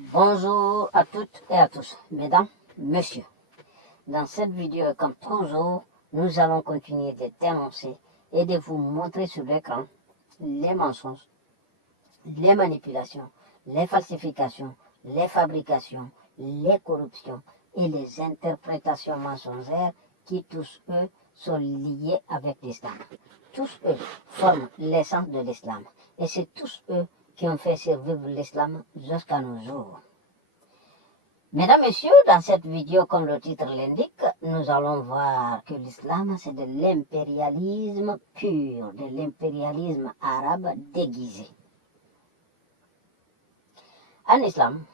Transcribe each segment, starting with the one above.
Bonjour à toutes et à tous, mesdames, messieurs. Dans cette vidéo, comme toujours, nous allons continuer de dénoncer et de vous montrer sur l'écran les mensonges, les manipulations, les falsifications, les fabrications, les corruptions et les interprétations mensongères qui tous eux sont liés avec l'islam. Tous eux forment l'essence de l'islam et c'est tous eux qui ont fait survivre l'islam jusqu'à nos jours. Mesdames, Messieurs, dans cette vidéo, comme le titre l'indique, nous allons voir que l'islam, c'est de l'impérialisme pur, de l'impérialisme arabe déguisé. En islam,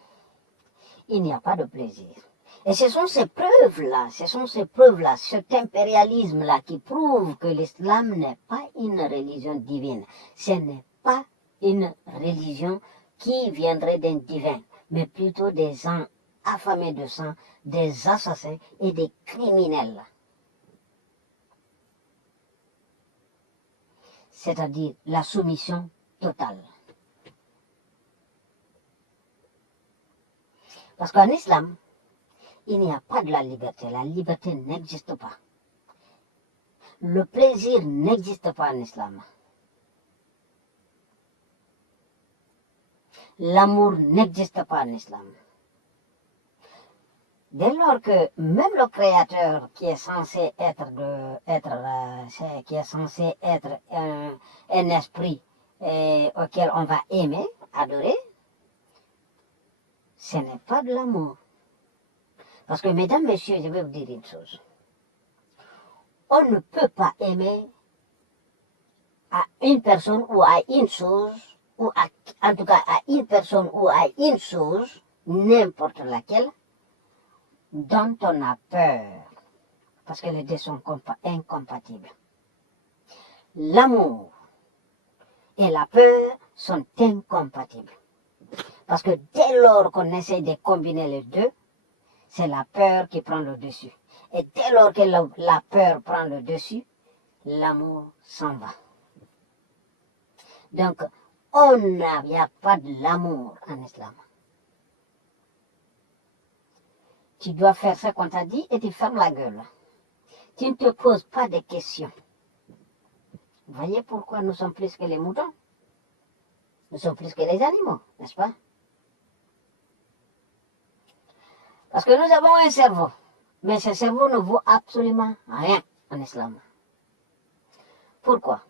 il n'y a pas de plaisir. Et ce sont ces preuves-là, cet impérialisme-là qui prouvent que l'islam n'est pas une religion divine. Ce n'est pas une religion qui viendrait d'un divin, mais plutôt des gens affamés de sang, des assassins et des criminels. C'est-à-dire la soumission totale. Parce qu'en islam, il n'y a pas de la liberté n'existe pas. Le plaisir n'existe pas en islam. L'amour n'existe pas en islam. Dès lors que même le Créateur qui est censé être un esprit auquel on va aimer, adorer, ce n'est pas de l'amour. Parce que, mesdames, messieurs, je vais vous dire une chose. On ne peut pas aimer à une personne ou à une chose, en tout cas à une personne ou à une chose, n'importe laquelle, dont on a peur. Parce que les deux sont incompatibles. L'amour et la peur sont incompatibles. Parce que dès lors qu'on essaie de combiner les deux, c'est la peur qui prend le dessus. Et dès lors que la peur prend le dessus, l'amour s'en va. Donc, il n'y a pas de l'amour en islam. Tu dois faire ce qu'on t'a dit et tu fermes la gueule. Tu ne te poses pas de questions. Vous voyez pourquoi nous sommes plus que les moutons? Nous sommes plus que les animaux, n'est-ce pas? Parce que nous avons un cerveau. Mais ce cerveau ne vaut absolument rien en islam. Pourquoi?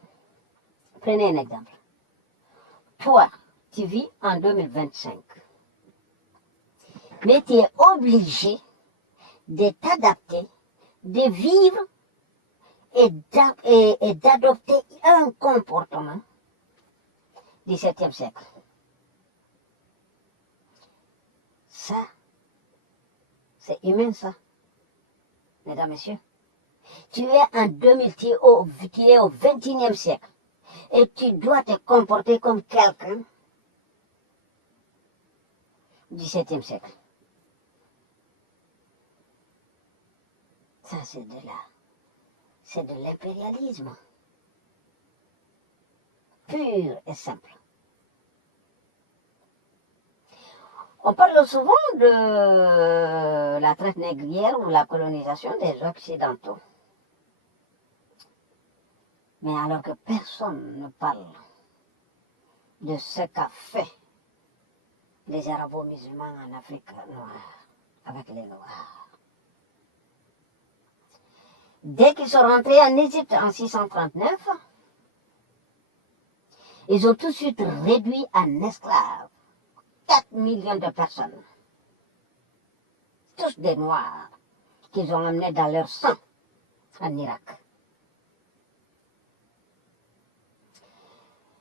Prenez un exemple. Toi, tu vis en 2025. Mais tu es obligé de t'adapter, de vivre et d'adopter un comportement du 7e siècle. Ça, c'est humain, ça, mesdames, messieurs. Tu es en 2000, tu es au 21e siècle. Et tu dois te comporter comme quelqu'un du 7e siècle. Ça, c'est de l'impérialisme. Pur et simple. On parle souvent de la traite négrière ou la colonisation des Occidentaux. Mais alors que personne ne parle de ce qu'a fait les arabo-musulmans en Afrique noire, avec les Noirs. Dès qu'ils sont rentrés en Égypte en 639, ils ont tout de suite réduit en esclaves 4 millions de personnes. Tous des Noirs qu'ils ont emmenés dans leur sang en Irak.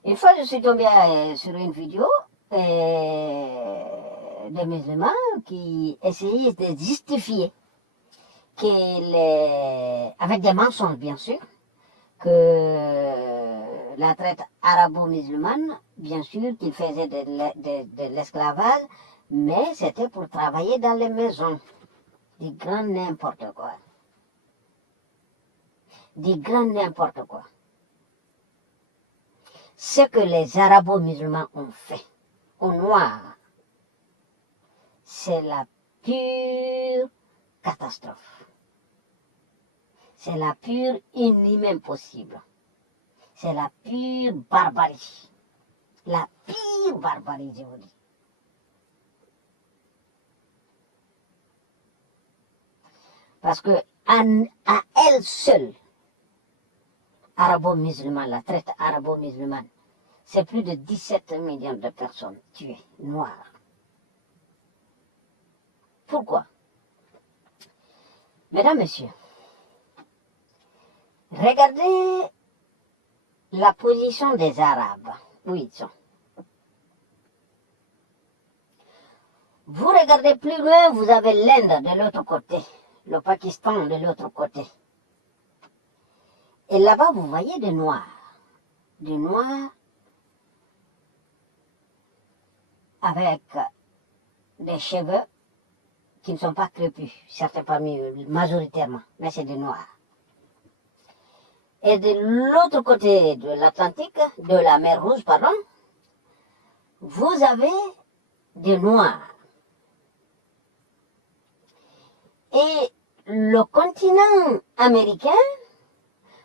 Une fois, je suis tombé sur une vidéo de musulmans qui essayaient de justifier avec des mensonges bien sûr, que la traite arabo-musulmane, bien sûr, qu'ils faisaient de l'esclavage, mais c'était pour travailler dans les maisons. Du grand n'importe quoi. Du grand n'importe quoi. Ce que les arabo-musulmans ont fait aux Noirs, c'est la pure catastrophe. C'est la pure inhumaine possible. C'est la pure barbarie. La pire barbarie, je vous dis. Parce que à elle seule, arabo-musulmane, la traite arabo-musulmane, c'est plus de 17 millions de personnes tuées, noires. Pourquoi? Mesdames, Messieurs, regardez la position des Arabes, où ils sont. Vous regardez plus loin, vous avez l'Inde de l'autre côté, le Pakistan de l'autre côté. Et là-bas, vous voyez des Noirs avec des cheveux qui ne sont pas crépus, certains parmi eux, majoritairement, mais c'est des Noirs. Et de l'autre côté de l'Atlantique, de la mer Rouge, pardon, vous avez des Noirs. Et le continent américain,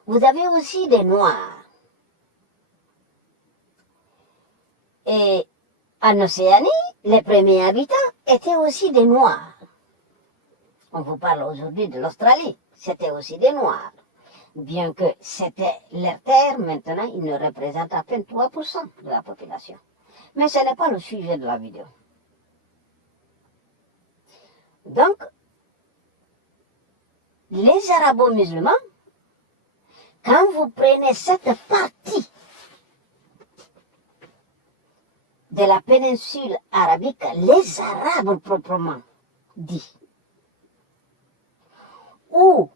vous avez aussi des Noirs. Et en Océanie, les premiers habitants étaient aussi des Noirs. On vous parle aujourd'hui de l'Australie, c'était aussi des Noirs. Bien que c'était leur terre, maintenant, ils ne représentent à peine 3% de la population. Mais ce n'est pas le sujet de la vidéo. Donc, les arabo-musulmans, quand vous prenez cette partie de la péninsule arabique, les Arabes proprement dit, où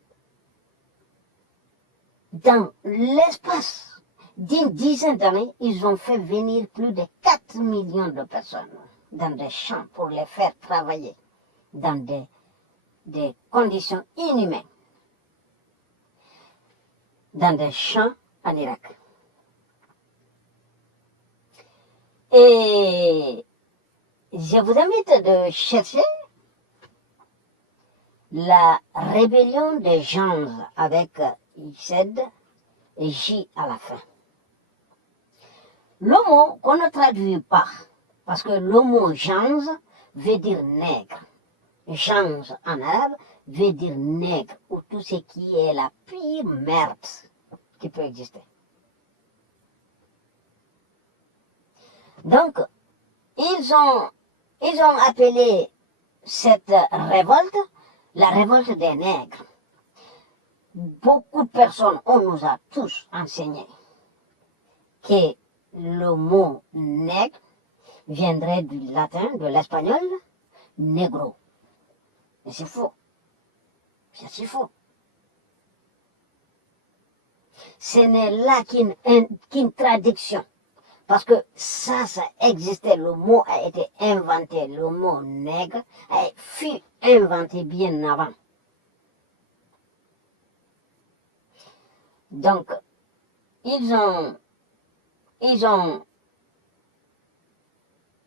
dans l'espace d'une dizaine d'années, ils ont fait venir plus de 4 millions de personnes dans des champs pour les faire travailler dans des conditions inhumaines, dans des champs en Irak. Et je vous invite de chercher la rébellion des gens avec Z et J à la fin. Le mot qu'on ne traduit pas, parce que le mot gens veut dire nègre. Gens en arabe veut dire nègre, ou tout ce qui est la pire merde qui peut exister. Donc, ils ont appelé cette révolte la révolte des nègres. Beaucoup de personnes, on nous a tous enseigné que le mot nègre viendrait du latin, de l'espagnol, negro. Mais c'est faux. C'est faux. Ce n'est là qu'une traduction. Parce que ça existait, le mot a été inventé, le mot nègre fut inventé bien avant. Donc, ils ont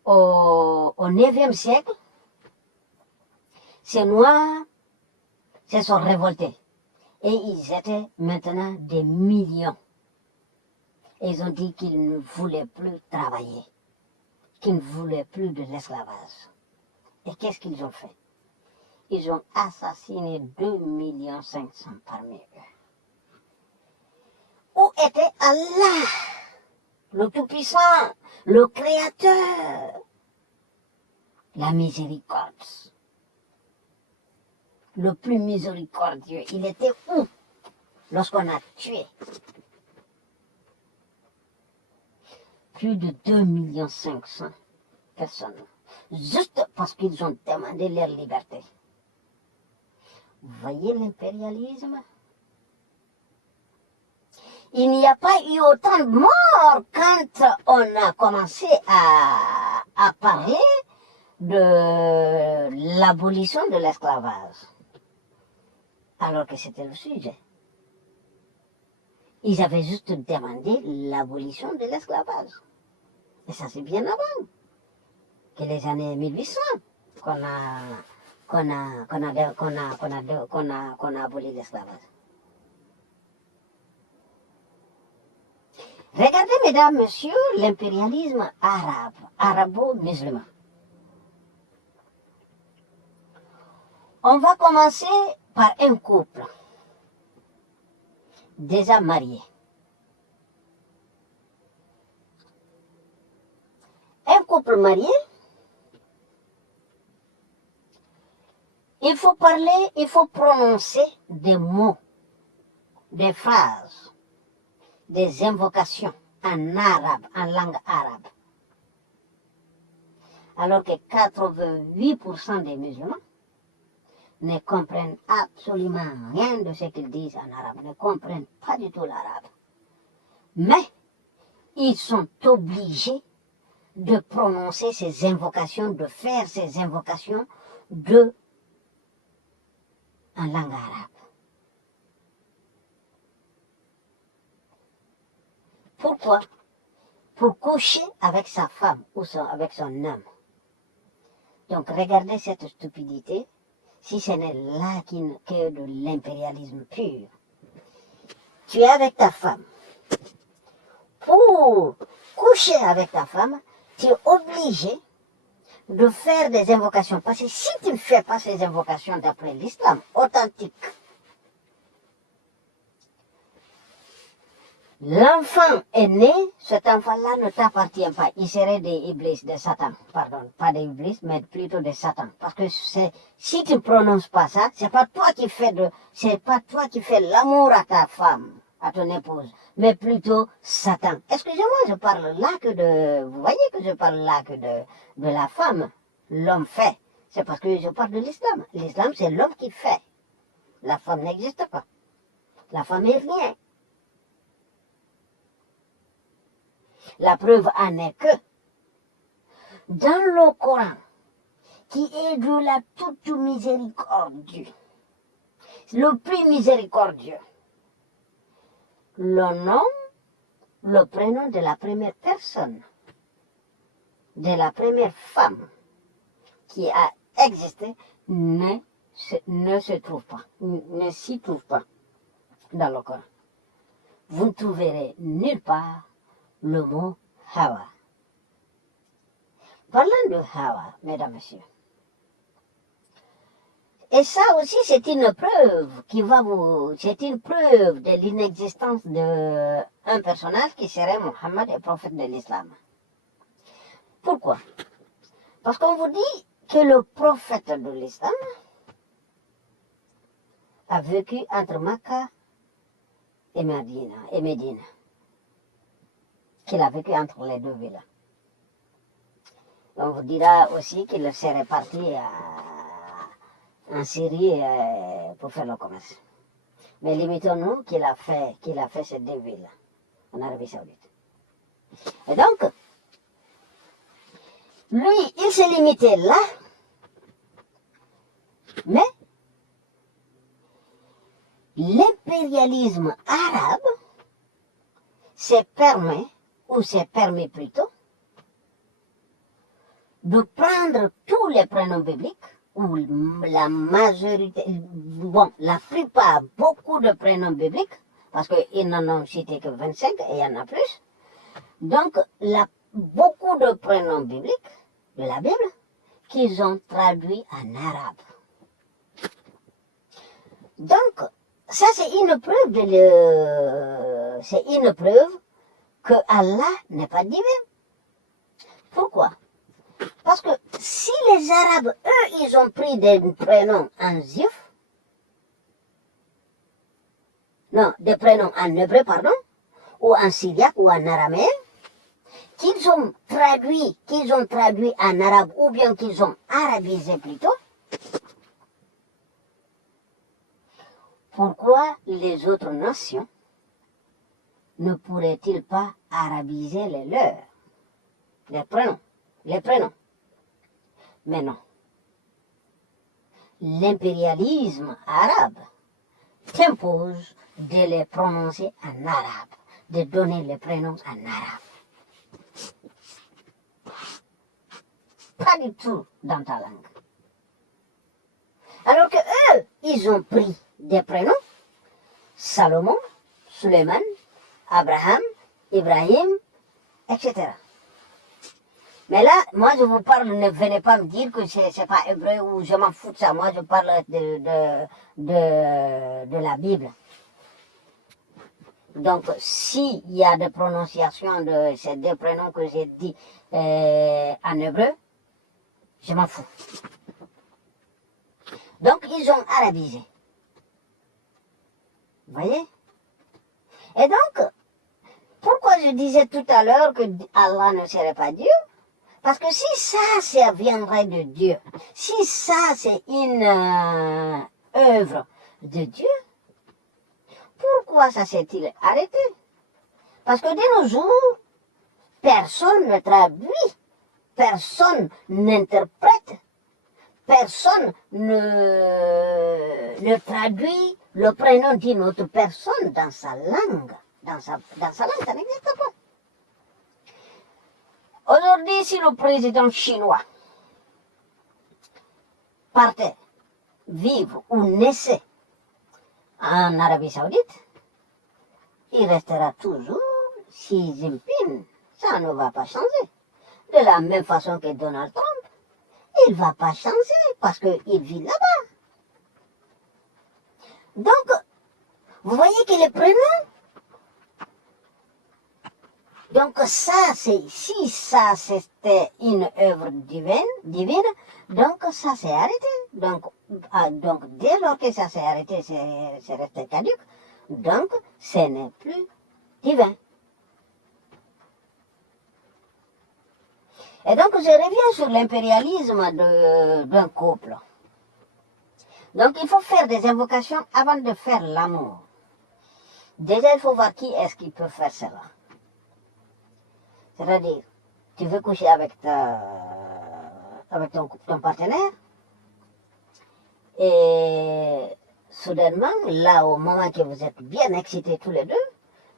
au 9e siècle, ces Noirs se sont révoltés. Et ils étaient maintenant des millions. Et ils ont dit qu'ils ne voulaient plus travailler, qu'ils ne voulaient plus de l'esclavage. Et qu'est-ce qu'ils ont fait? Ils ont assassiné 2,5 millions parmi eux. Où était Allah, le Tout-Puissant, le Créateur, la miséricorde, le plus miséricordieux? Il était où lorsqu'on a tué plus de 2,5 millions personnes, juste parce qu'ils ont demandé leur liberté? Vous voyez l'impérialisme? Il n'y a pas eu autant de morts quand on a commencé à parler de l'abolition de l'esclavage, alors que c'était le sujet. Ils avaient juste demandé l'abolition de l'esclavage. Et ça, c'est bien avant que les années 1800, qu'on a aboli l'esclavage. Regardez, mesdames, messieurs, l'impérialisme arabe, arabo-musulman. On va commencer par un couple déjà marié. Un couple marié, il faut parler, il faut prononcer des mots, des phrases, des invocations en arabe, en langue arabe. Alors que 88% des musulmans ne comprennent absolument rien de ce qu'ils disent en arabe, ne comprennent pas du tout l'arabe. Mais ils sont obligés de prononcer ces invocations, de faire ces invocations en langue arabe. Pourquoi? Pour coucher avec sa femme ou avec son homme. Donc regardez cette stupidité, si ce n'est là que de l'impérialisme pur. Tu es avec ta femme. Pour coucher avec ta femme, tu es obligé de faire des invocations. Parce que si tu ne fais pas ces invocations d'après l'islam authentique, l'enfant est né, cet enfant-là ne t'appartient pas. Il serait des iblis, de Satan. Pardon, pas des iblis, mais plutôt de Satan. Parce que si tu ne prononces pas ça, c'est pas toi qui fais l'amour à ta femme, à ton épouse, mais plutôt Satan. Excusez-moi, je parle là que vous voyez que je parle là que de la femme. L'homme fait. C'est parce que je parle de l'islam. L'islam, c'est l'homme qui fait. La femme n'existe pas. La femme est rien. La preuve en est que dans le Coran, qui est de la toute miséricordieux, le plus miséricordieux, le nom, le prénom de la première personne, de la première femme qui a existé ne se trouve pas, ne s'y trouve pas dans le Coran. Vous ne trouverez nulle part le mot Hawa. Parlant de Hawa, mesdames, messieurs, et ça aussi c'est une preuve c'est une preuve de l'inexistence d'un personnage qui serait Mohammed, le prophète de l'islam. Pourquoi? Parce qu'on vous dit que le prophète de l'islam a vécu entre Makkah et Médine. Qu'il a vécu entre les deux villes. On vous dira aussi qu'il serait parti en Syrie pour faire le commerce. Mais limitons-nous qu'il a fait ces deux villes en Arabie Saoudite. Et donc, lui, il s'est limité là, mais l'impérialisme arabe s'est permis plutôt, de prendre tous les prénoms bibliques, ou la majorité, la plupart, beaucoup de prénoms bibliques, parce qu'ils n'en ont cité que 25 et il y en a plus. Donc, beaucoup de prénoms bibliques de la Bible qu'ils ont traduits en arabe. Donc, ça c'est une preuve que Allah n'est pas divin. Pourquoi? Parce que si les Arabes, eux, ils ont pris des prénoms en zif, des prénoms en hébreu, ou en syriaque ou en araméen, qu'ils ont traduit en arabe, ou bien qu'ils ont arabisé plutôt, pourquoi les autres nations ne pourraient-ils pas arabiser les leurs, les prénoms? Mais non. L'impérialisme arabe t'impose de les prononcer en arabe, de donner les prénoms en arabe. Pas du tout dans ta langue. ils ont pris des prénoms, Salomon, Suleiman, Abraham, Ibrahim, etc. Mais là, moi je vous parle, ne venez pas me dire que c'est pas hébreu ou je m'en fous de ça. Moi je parle de la Bible. Donc, s'il y a des prononciations de ces deux prénoms que j'ai dit en hébreu, je m'en fous. Donc, ils ont arabisé. Vous voyez? Et donc, pourquoi je disais tout à l'heure que Allah ne serait pas Dieu? Parce que si ça viendrait de Dieu, si ça c'est une œuvre de Dieu, pourquoi ça s'est-il arrêté? Parce que de nos jours, personne ne traduit, personne n'interprète, personne ne traduit le prénom d'une autre personne dans sa langue. Dans sa langue, ça n'existe pas. Aujourd'hui, si le président chinois partait vivre ou naissait en Arabie Saoudite, il restera toujours Xi Jinping. Ça ne va pas changer. De la même façon que Donald Trump, il ne va pas changer parce qu'il vit là-bas. Donc, vous voyez que les prénoms, donc ça, si ça c'était une œuvre divine, donc ça s'est arrêté. Donc dès lors que ça s'est arrêté, c'est resté caduc. Donc ce n'est plus divin. Et donc je reviens sur l'impérialisme d'un couple. Donc il faut faire des invocations avant de faire l'amour. Déjà il faut voir qui est-ce qui peut faire cela. C'est-à-dire, tu veux coucher avec ton partenaire et soudainement, là au moment que vous êtes bien excités tous les deux,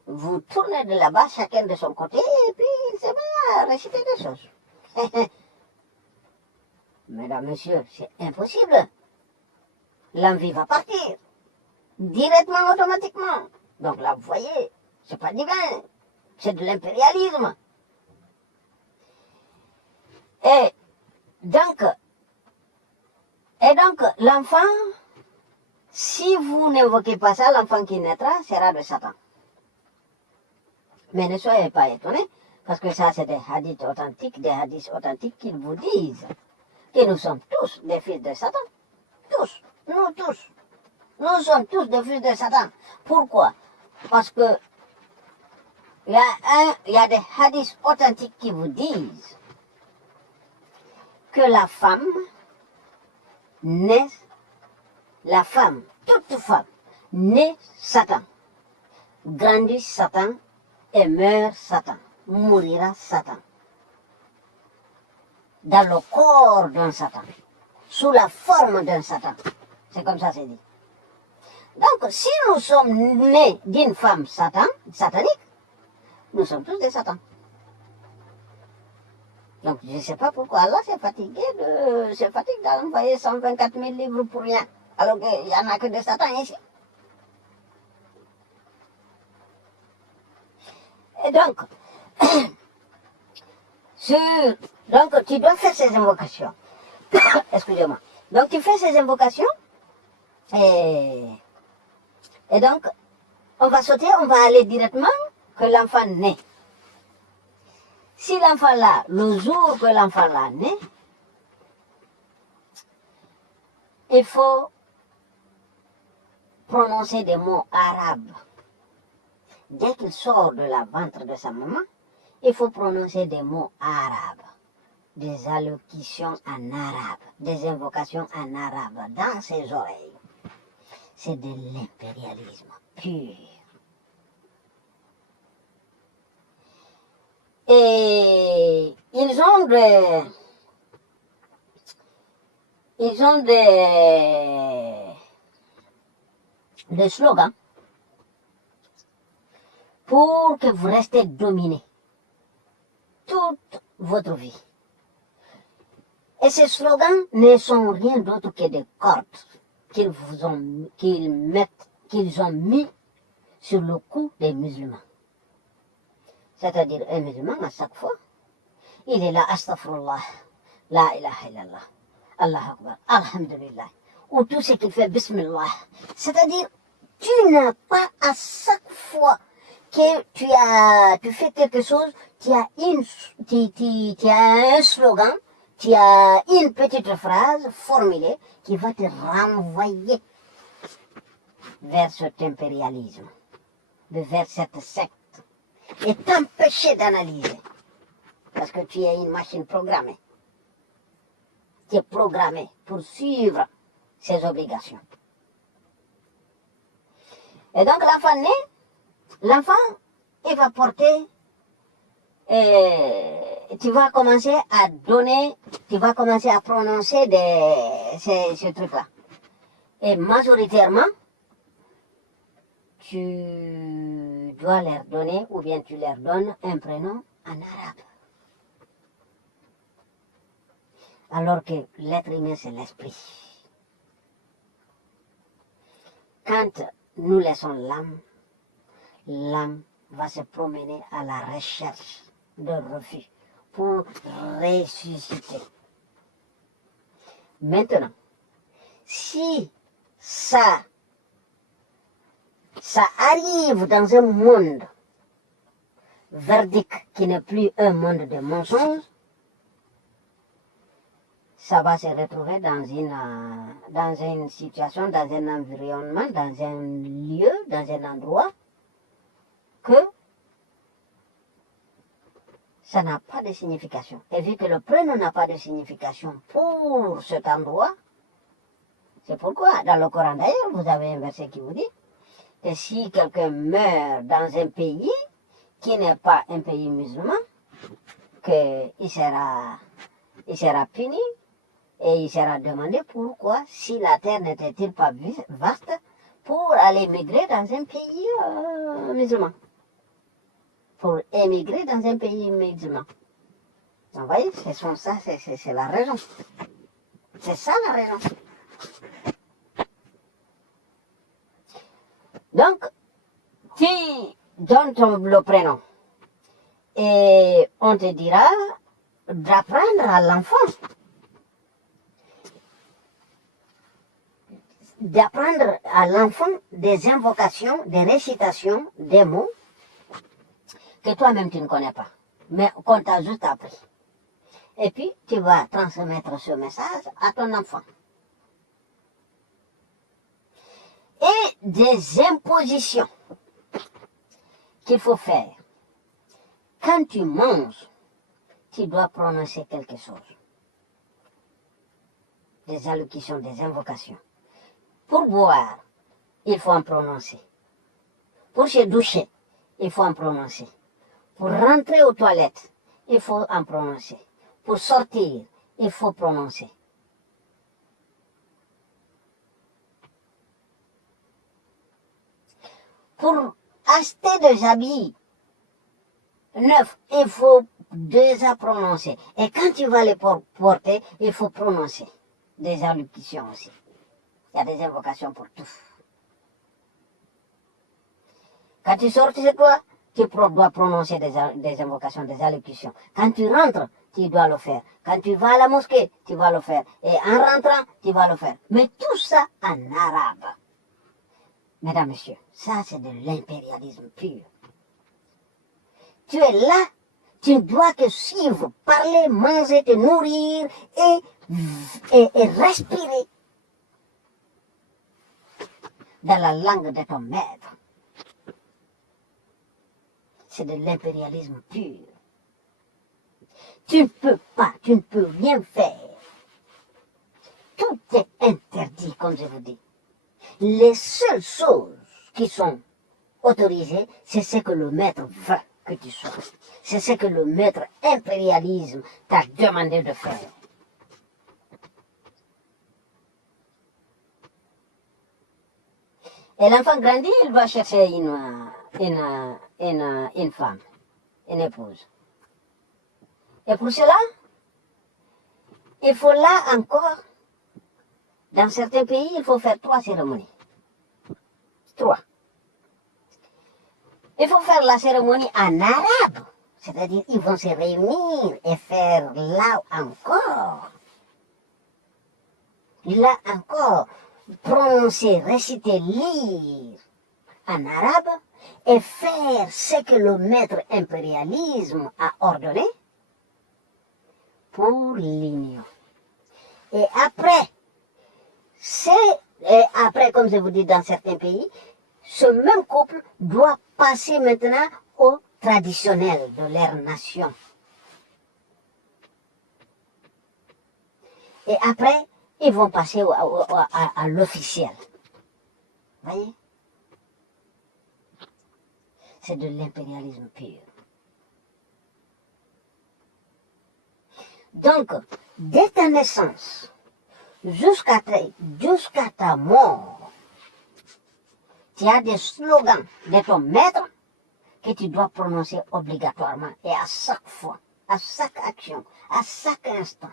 vous tournez de là-bas, chacun de son côté, et puis il se met à réciter des choses. Mesdames, messieurs, c'est impossible. L'envie va partir, directement, automatiquement. Donc là, vous voyez, c'est pas divin, c'est de l'impérialisme. Et donc l'enfant, si vous n'évoquez pas ça, l'enfant qui naîtra sera de Satan. Mais ne soyez pas étonnés, parce que ça c'est des hadiths authentiques qui vous disent que nous sommes tous des fils de Satan. Tous, nous tous. Nous sommes tous des fils de Satan. Pourquoi? Parce que il y a des hadiths authentiques qui vous disent que la femme, toute femme, naît Satan, grandit Satan et meurt Satan, mourira Satan. Dans le corps d'un Satan, sous la forme d'un Satan. C'est comme ça c'est dit. Donc, si nous sommes nés d'une femme satanique, nous sommes tous des Satans. Donc, je ne sais pas pourquoi Allah s'est fatigué d'envoyer 124 000 livres pour rien, alors qu'il n'y en a que des Satans ici. Et donc, donc tu dois faire ces invocations. Excusez-moi. Donc, tu fais ces invocations, et donc, on va sauter, on va aller directement que l'enfant naît. Si l'enfant là, le jour que l'enfant là naît, il faut prononcer des mots arabes. Dès qu'il sort de la ventre de sa maman, il faut prononcer des mots arabes, des allocutions en arabe, des invocations en arabe dans ses oreilles. C'est de l'impérialisme pur. Et ils ont des slogans pour que vous restez dominés toute votre vie. Et ces slogans ne sont rien d'autre que des cordes qu'ils ont mis sur le cou des musulmans. C'est-à-dire un musulman, à chaque fois, il est là, astaghfirullah, la ilaha illallah, Allah akbar, alhamdulillah, ou tout ce qu'il fait, bismillah. C'est-à-dire, tu n'as pas à chaque fois que tu fais quelque chose, tu as un slogan, tu as une petite phrase formulée qui va te renvoyer vers cet impérialisme, vers cette secte, et t'empêcher d'analyser. Parce que tu es une machine programmée. Tu es programmé pour suivre ses obligations. Et donc l'enfant naît, l'enfant, il va porter, tu vas commencer à donner, tu vas commencer à prononcer ces trucs-là. Et majoritairement, tu dois leur donner, ou bien tu leur donnes un prénom en arabe. Alors que l'être humain, c'est l'esprit. Quand nous laissons l'âme va se promener à la recherche de refuge pour ressusciter. Maintenant, si ça arrive dans un monde verdict qui n'est plus un monde de mensonges, ça va se retrouver dans une situation, dans un environnement, dans un lieu, dans un endroit que ça n'a pas de signification. Et vu que le prénom n'a pas de signification pour cet endroit, c'est pourquoi dans le Coran d'ailleurs, vous avez un verset qui vous dit que si quelqu'un meurt dans un pays qui n'est pas un pays musulman, qu'il sera puni et il sera demandé pourquoi, si la terre n'était-il pas vaste, pour aller migrer dans un pays musulman. Pour émigrer dans un pays musulman. Vous voyez, c'est la raison. C'est ça la raison. Donc, tu donnes le prénom et on te dira d'apprendre à l'enfant. D'apprendre à l'enfant des invocations, des récitations, des mots que toi-même tu ne connais pas, mais qu'on t'a juste appris. Et puis, tu vas transmettre ce message à ton enfant. Et des impositions qu'il faut faire. Quand tu manges, tu dois prononcer quelque chose. Des allocutions, des invocations. Pour boire, il faut en prononcer. Pour se doucher, il faut en prononcer. Pour rentrer aux toilettes, il faut en prononcer. Pour sortir, il faut prononcer. Pour acheter des habits neufs, il faut déjà prononcer. Et quand tu vas les porter, il faut prononcer. Des allocutions aussi. Il y a des invocations pour tout. Quand tu sors chez toi, tu dois prononcer des invocations, des allocutions. Quand tu rentres, tu dois le faire. Quand tu vas à la mosquée, tu vas le faire. Et en rentrant, tu vas le faire. Mais tout ça en arabe. Mesdames, Messieurs, ça c'est de l'impérialisme pur. Tu es là, tu ne dois que suivre, parler, manger, te nourrir et respirer dans la langue de ton maître. C'est de l'impérialisme pur. Tu ne peux pas, tu ne peux rien faire. Tout est interdit, comme je vous dis. Les seules choses qui sont autorisées, c'est ce que le maître veut que tu sois. C'est ce que le maître impérialisme t'a demandé de faire. Et l'enfant grandit, il va chercher une femme, une épouse. Et pour cela, il faut là encore Dans certains pays, il faut faire 3 cérémonies. 3. Il faut faire la cérémonie en arabe. C'est-à-dire, ils vont se réunir et faire là encore, prononcer, réciter, lire en arabe et faire ce que le maître impérialisme a ordonné pour l'union. Et après, comme je vous dis dans certains pays, ce même couple doit passer maintenant au traditionnel de leur nation. Et après, ils vont passer à l'officiel. Voyez? C'est de l'impérialisme pur. Donc, dès ta naissance, jusqu'à ta mort, tu as des slogans de ton maître que tu dois prononcer obligatoirement et à chaque fois, à chaque action, à chaque instant,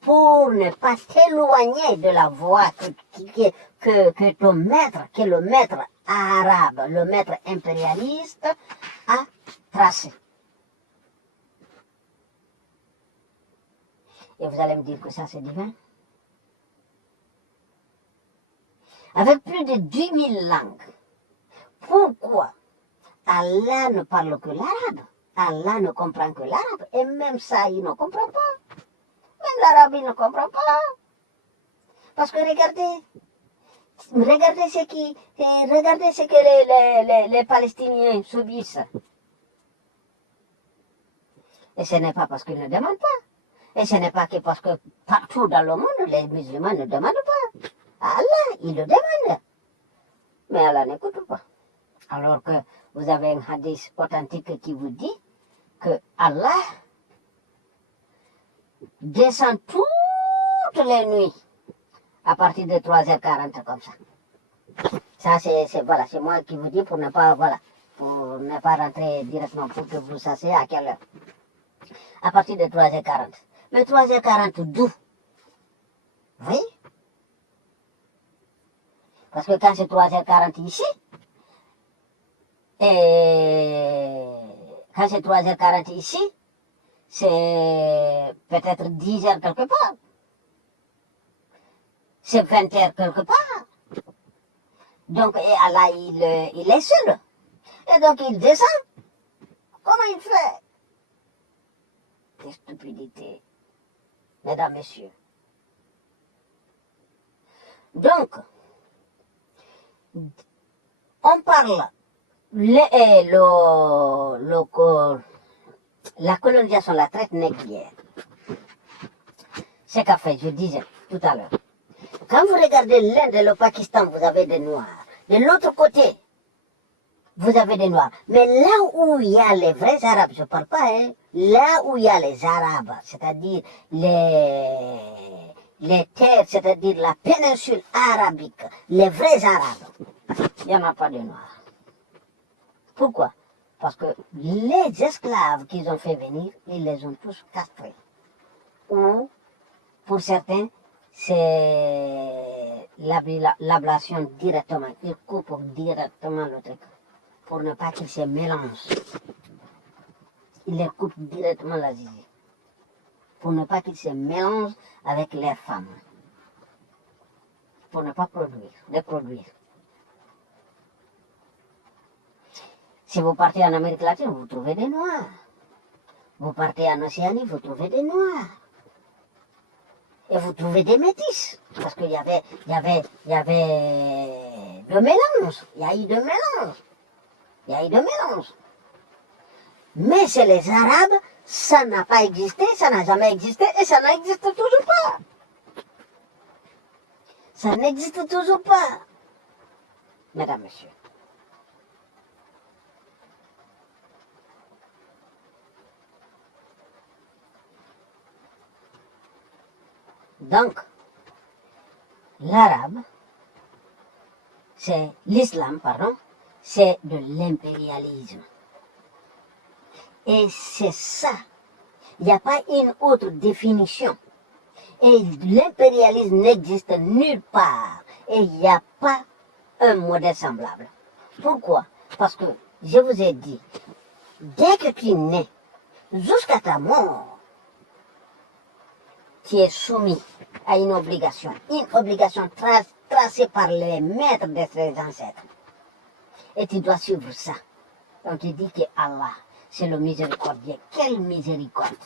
pour ne pas t'éloigner de la voie que ton maître, que le maître arabe, le maître impérialiste a tracée. Et vous allez me dire que ça c'est divin. Avec plus de 10 000 langues, pourquoi Allah ne parle que l'arabe? Allah ne comprend que l'arabe. Et même ça, il ne comprend pas. Même l'arabe, il ne comprend pas. Parce que regardez ce que les Palestiniens subissent. Et ce n'est pas parce qu'ils ne demandent pas. Et ce n'est pas que parce que partout dans le monde, les musulmans ne demandent pas. Allah, il le demande. Mais Allah n'écoute pas. Alors que vous avez un hadith authentique qui vous dit que Allah descend toutes les nuits à partir de 3h40 comme ça. Ça, c'est moi qui vous dis pour ne pas rentrer directement pour que vous sachiez à quelle heure. À partir de 3h40. Mais 3h40 d'où? Vous voyez? Parce que quand c'est 3h40 ici, et quand c'est 3h40 ici, c'est peut-être 10h quelque part. C'est 20h quelque part. Donc, et Allah, il est seul. Et donc, il descend. Comment il fait? Quelle stupidité. Mesdames, messieurs. Donc, on parle la colonisation, la traite négrière. C'est qu'a fait, je disais tout à l'heure. Quand vous regardez l'Inde et le Pakistan, vous avez des Noirs. De l'autre côté, vous avez des Noirs. Mais là où il y a les vrais Arabes, je ne parle pas, hein, là où il y a les Arabes, c'est-à-dire les terres, c'est-à-dire la péninsule arabique, les vrais Arabes, il n'y en a pas de Noirs. Pourquoi? Parce que les esclaves qu'ils ont fait venir, ils les ont tous castrés. Ou, pour certains, c'est l'ablation directement. Ils coupent directement le truc pour ne pas qu'ils se mélangent. Ils les coupent directement la zizi pour ne pas qu'ils se mélangent avec les femmes. Pour ne pas reproduire. Si vous partez en Amérique latine, vous trouvez des Noirs. Vous partez en Océanie, vous trouvez des Noirs. Et vous trouvez des métis. Parce qu'il y avait de mélange. Il y a eu de mélange. Mais chez les Arabes, ça n'a pas existé, ça n'a jamais existé et ça n'existe toujours pas. Ça n'existe toujours pas. Mesdames, Messieurs. Donc, l'islam, c'est de l'impérialisme. Et c'est ça. Il n'y a pas une autre définition. Et l'impérialisme n'existe nulle part. Et il n'y a pas un modèle semblable. Pourquoi? Parce que, je vous ai dit, dès que tu nais, jusqu'à ta mort, tu es soumis à une obligation tracée par les maîtres de tes ancêtres. Et tu dois suivre ça. On te dit que Allah, c'est le miséricordieux. Quelle miséricorde!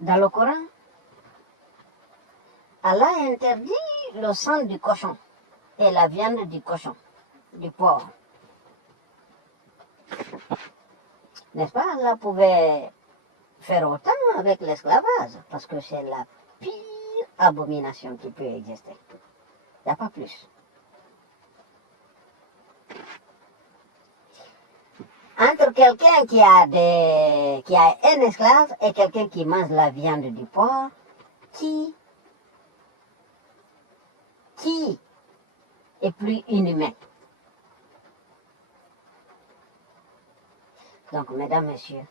Dans le Coran, Allah interdit le sang du cochon et la viande du cochon, du porc. N'est-ce pas? Allah pouvait faire autant avec l'esclavage, parce que c'est la pire abomination qui peut exister. Il n'y a pas plus. Entre quelqu'un qui a un esclave et quelqu'un qui mange la viande du porc, qui est plus inhumain? Donc, mesdames, messieurs,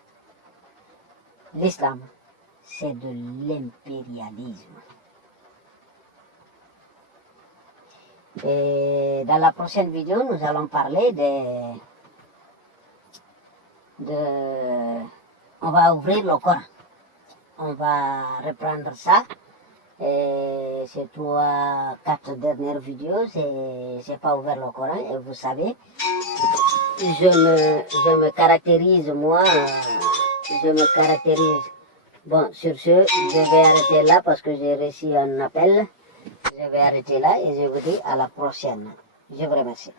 l'islam, c'est de l'impérialisme. Et dans la prochaine vidéo, nous allons parler on va ouvrir le Coran. On va reprendre ça. Et ces 3-4 dernières vidéos, j'ai pas ouvert le Coran. Et vous savez, je me caractérise, moi, Bon, sur ce, je vais arrêter là parce que j'ai reçu un appel. Je vais arrêter là et je vous dis à la prochaine. Je vous remercie.